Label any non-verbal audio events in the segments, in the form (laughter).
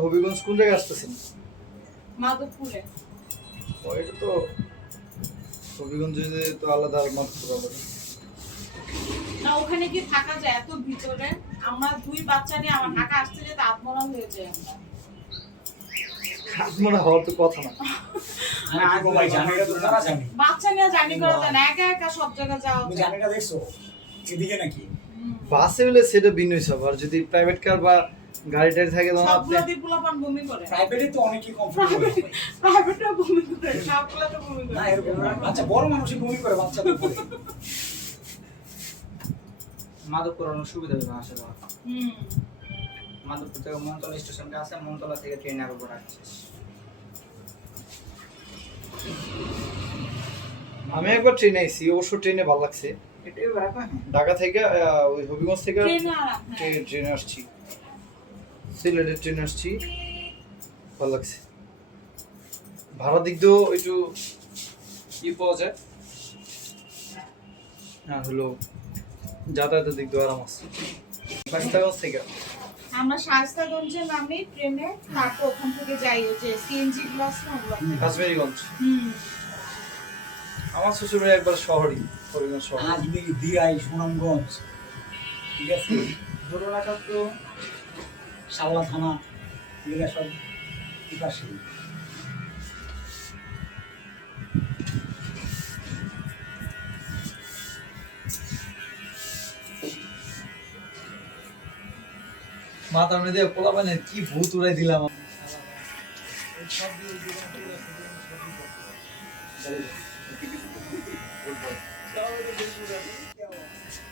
হবিগঞ্জ কোন জায়গায় আসতেছেন? মাধবপুরে। ও এটা তো হবিগঞ্জে যে তো আলাদা না ওখানে কি থাকা যায় এত ভিতরে? আমার দুই বাচ্চা নিয়ে আমার ঢাকা আসতে যেতে আত্মরাম হয়ে যায় আমরা। কাজ হওয়ার তো কথা না। বাচ্চা নিয়ে জার্নি করা যায় একা একা সব জায়গায় যাওয়া তুমি দেখছ? এদিকে নাকি? বাসে হলে সেটা ভিন্ন হিসাব আর যদি প্রাইভেট কার বা গাড়ি টাড়ি থাকে সবগুলোতেই পোলাপান বমি করে। প্রাইভেটে তো অনেকই কমফোর্টেবল প্রাইভেটও বমি করে সবগুলোতে বমি করে। না এরকম আচ্ছা বড় মানুষই বমি করে বাচ্চা তো করে মাধবপুর অনেক সুবিধা হবে আসে যাওয়া হুম। মাধবপুর থেকে মনতলা স্টেশনটা আছে মনতলা থেকে ট্রেনের উপর আসছে আমি একবার ট্রেনে আইছি অবশ্য ট্রেনে ভালো লাগছে। ঢাকা থেকে আহ, ওই হবিগঞ্জ থেকে ট্রেনে ট্রেনে আসছি। সিলেটের ট্রেনে আসছি। ভালো লাগছে। ভাড়া দিক দিয়েও একটু ই পাওয়া যায়। হ্যাঁ হলো যাতায়াতের দিক দিয়ে আরাম আছে। বাস্তাগঞ্জ থেকে। আমরা শাস্তাগঞ্জে নামি ট্রেনে তারপর ওখান থেকে যাই ওই যে সিএনজি ক্লাস না ওগুলো। কাশ্মীরগঞ্জ হুম। আমার শ্বশুরের একবার শহরই হবিগঞ্জ শহর। সুনামগঞ্জ। ঠিক আছে? দুর্গাটা তো শাল্লা থানা এগুলো সব মাথার মধ্যে পোলা পানের কি ভূত উড়াই দিলাম ছোটর (laughs)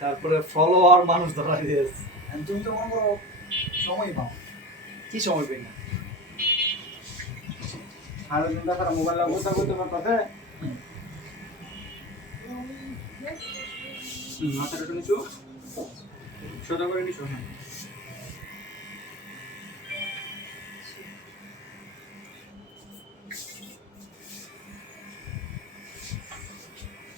তারপরে ফলোয়ার মানুষ ধরা দিয়েছ। তুমি তো মনে করো সময় পাও কি সময় পাই না? আর মোবাইল লাগা করতে পারতে মাথাটা একটু নিচু সোজা করে নিচু হ্যাঁ।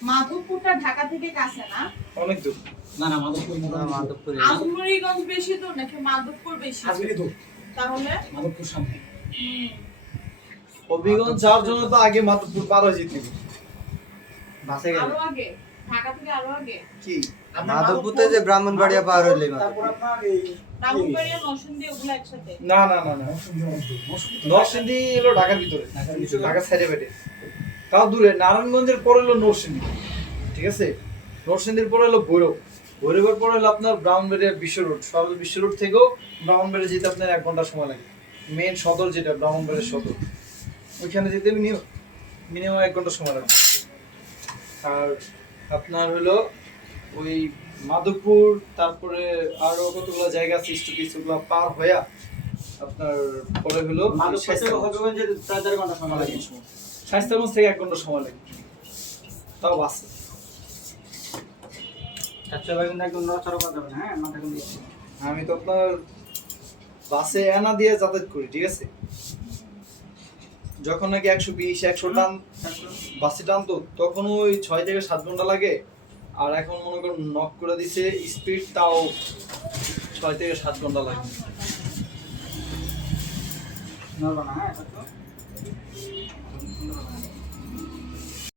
মাধবপুরটা ঢাকা থেকে কাছে না? অনেক দূর। না না মাধবপুর মাধবপুরে। আজমরিগঞ্জ বেশি দূর নাকি মাধবপুর বেশি দূর? আজমিরি তাহলে? মাধবপুর সামনে। হবিগঞ্জ যাওয়ার জন্য তো আগে মাধবপুর পার হয়ে যেতে হবে। বাসে গেলে। আরও আগে? ঢাকা থেকে আরও আগে? কি? যে ব্রাহ্মণবাড়িয়া পার হইলে তারপর আপনার এই নরসিংদী ওগুলো একসাথে? না না না না নরসিংদী এলো ঢাকার ভিতরে। ঢাকার ভিতরে। ঢাকার সাইডে বেটে। তাও দূরে নারায়ণগঞ্জের পরে হলো নরসিংদী। ঠিক আছে? নরসিংদীর পরে হলো ভৈরব। ভৈরবের পরে হলো আপনার ব্রাহ্মণবাড়িয়া বিশ্ব রোড। সর্ব বিশ্ব রোড থেকেও ব্রাহ্মণবাড়িয়া যেতে আপনার এক ঘণ্টা সময় লাগে। মেন সদর যেটা ব্রাহ্মণবাড়িয়ার সদর। ওইখানে যেতে মিনিমাম এক ঘণ্টা সময় লাগে। আর আপনার হলো ওই মাধবপুর তারপরে আরও কতগুলো জায়গা আছে স্টুপিসগুলো পার হইয়া আপনার পরে হলো মাধবপুর থেকে এক ঘণ্টা সময় লাগে। তাও বাসে। হ্যাঁ মাথা আমি তো আপনার বাসে এনা দিয়ে যাতায়াত করি ঠিক আছে? যখন নাকি একশো বিশ, একশো টান বাসে টানতো তখন ওই ছয় থেকে সাত ঘণ্টা লাগে, আর এখন মনে করুন নক করে দিছে, স্পিড তাও ছয় থেকে সাত ঘণ্টা লাগে। না হ্যাঁ